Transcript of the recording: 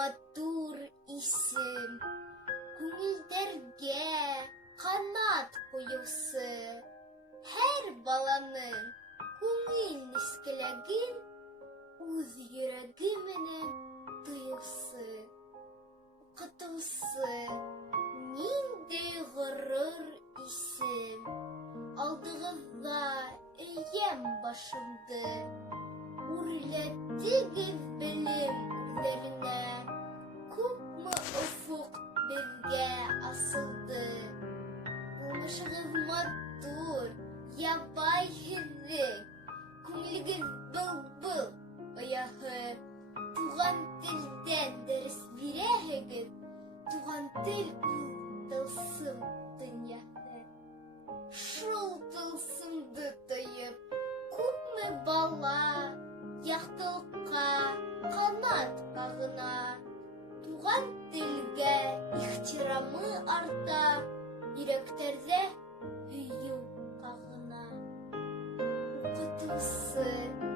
матур исем, күңелдәргә канат куюсы, һәр баланың күңел нескеләген үз йөрәге менән тоюсы. Укытучысы, ниндәй горур исем, алдыгызда эйәм башымды, үрләтегез белем үзләренә, күпме офук безгә асылды. Булмышыгыз матур, ябай һеҙҙең, күңелегеҙ был-был, ояһы. Туған телдән дәрес бирәһегеҙ, туған тел ул тылсым донъяһы. Шул тылсымды тойоп, күпме бала яҡтылыҡҡа ҡанат ҡағына. Туған телгә ихтирамы арта, йөрәктәрҙә һөйөү ҡағына. Уҡытыусы